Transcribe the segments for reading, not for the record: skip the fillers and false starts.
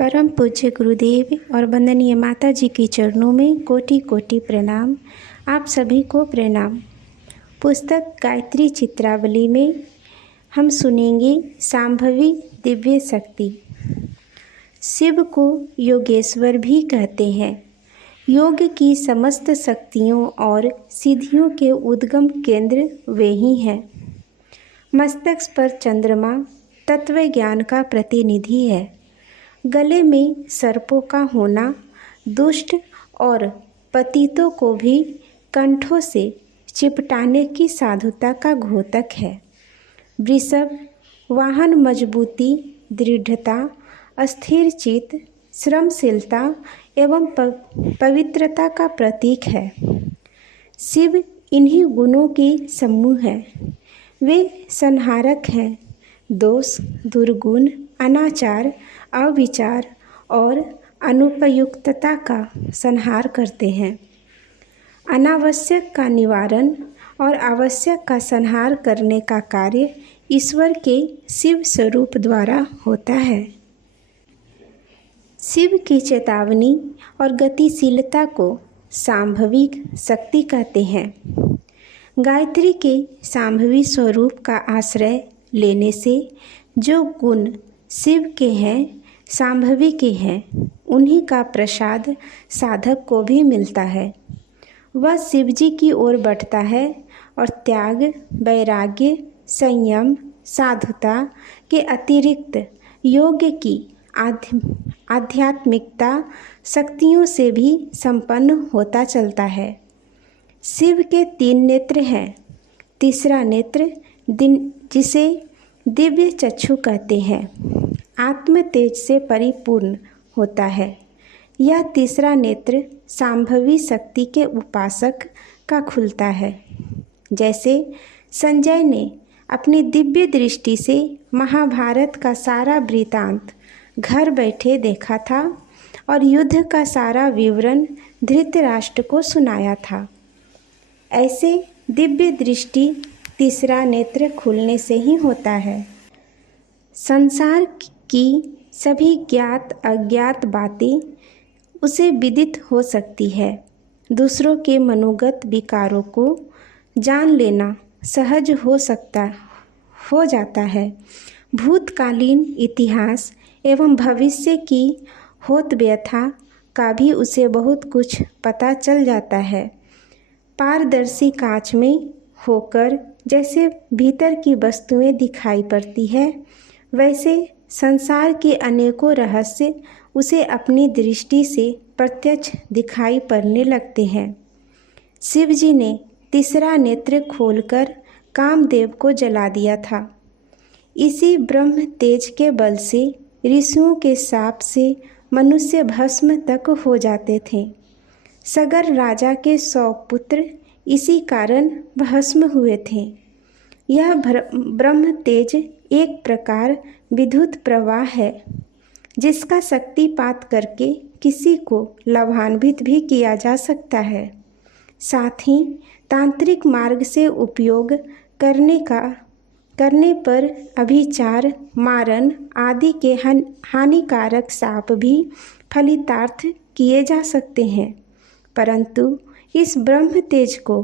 परम पूज्य गुरुदेव और वंदनीय माता जी के चरणों में कोटि कोटि प्रणाम। आप सभी को प्रणाम। पुस्तक गायत्री चित्रावली में हम सुनेंगे सांभवी दिव्य शक्ति। शिव को योगेश्वर भी कहते हैं। योग की समस्त शक्तियों और सिद्धियों के उद्गम केंद्र वे ही हैं। मस्तक पर चंद्रमा तत्व ज्ञान का प्रतिनिधि है। गले में सर्पों का होना दुष्ट और पतितों को भी कंठों से चिपटाने की साधुता का घोतक है। वृषभ वाहन मजबूती, दृढ़ता, अस्थिर चित्त, श्रमशीलता एवं पवित्रता का प्रतीक है। शिव इन्हीं गुणों के समूह है। वे संहारक हैं। दोष, दुर्गुण, अनाचार, अविचार और अनुपयुक्तता का संहार करते हैं। अनावश्यक का निवारण और आवश्यक का संहार करने का कार्य ईश्वर के शिव स्वरूप द्वारा होता है। शिव की चेतावनी और गतिशीलता को सांभविक शक्ति कहते हैं। गायत्री के सांभवी स्वरूप का आश्रय लेने से जो गुण शिव के हैं, सांभवी के हैं, उन्हीं का प्रसाद साधक को भी मिलता है। वह शिवजी की ओर बढ़ता है और त्याग, वैराग्य, संयम, साधुता के अतिरिक्त योग की आध्यात्मिकता शक्तियों से भी संपन्न होता चलता है। शिव के 3 नेत्र हैं। तीसरा नेत्र जिसे दिव्य चक्षु कहते हैं, आत्म तेज से परिपूर्ण होता है। यह तीसरा नेत्र सांभवी शक्ति के उपासक का खुलता है। जैसे संजय ने अपनी दिव्य दृष्टि से महाभारत का सारा वृतांत घर बैठे देखा था और युद्ध का सारा विवरण धृतराष्ट्र को सुनाया था। ऐसे दिव्य दृष्टि तीसरा नेत्र खुलने से ही होता है। संसार की सभी ज्ञात अज्ञात बातें उसे विदित हो सकती है। दूसरों के मनोगत विकारों को जान लेना सहज हो जाता है। भूतकालीन इतिहास एवं भविष्य की होत व्यथा का भी उसे बहुत कुछ पता चल जाता है। पारदर्शी कांच में होकर जैसे भीतर की वस्तुएं दिखाई पड़ती है, वैसे संसार के अनेकों रहस्य उसे अपनी दृष्टि से प्रत्यक्ष दिखाई पड़ने लगते हैं। शिवजी ने तीसरा नेत्र खोलकर कामदेव को जला दिया था। इसी ब्रह्म तेज के बल से ऋषियों के शाप से मनुष्य भस्म तक हो जाते थे। सगर राजा के 100 पुत्र इसी कारण भस्म हुए थे। यह ब्रह्म तेज एक प्रकार विद्युत प्रवाह है, जिसका शक्तिपात करके किसी को लाभान्वित भी किया जा सकता है। साथ ही तांत्रिक मार्ग से उपयोग करने पर अभिचार, मारण आदि के हानिकारक शाप भी फलितार्थ किए जा सकते हैं। परंतु इस ब्रह्म तेज को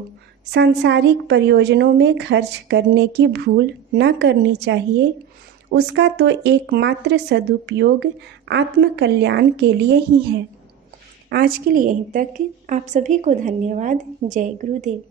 सांसारिक प्रयोजनों में खर्च करने की भूल न करनी चाहिए। उसका तो एकमात्र सदुपयोग आत्मकल्याण के लिए ही है। आज के लिए यहीं तक। आप सभी को धन्यवाद। जय गुरुदेव।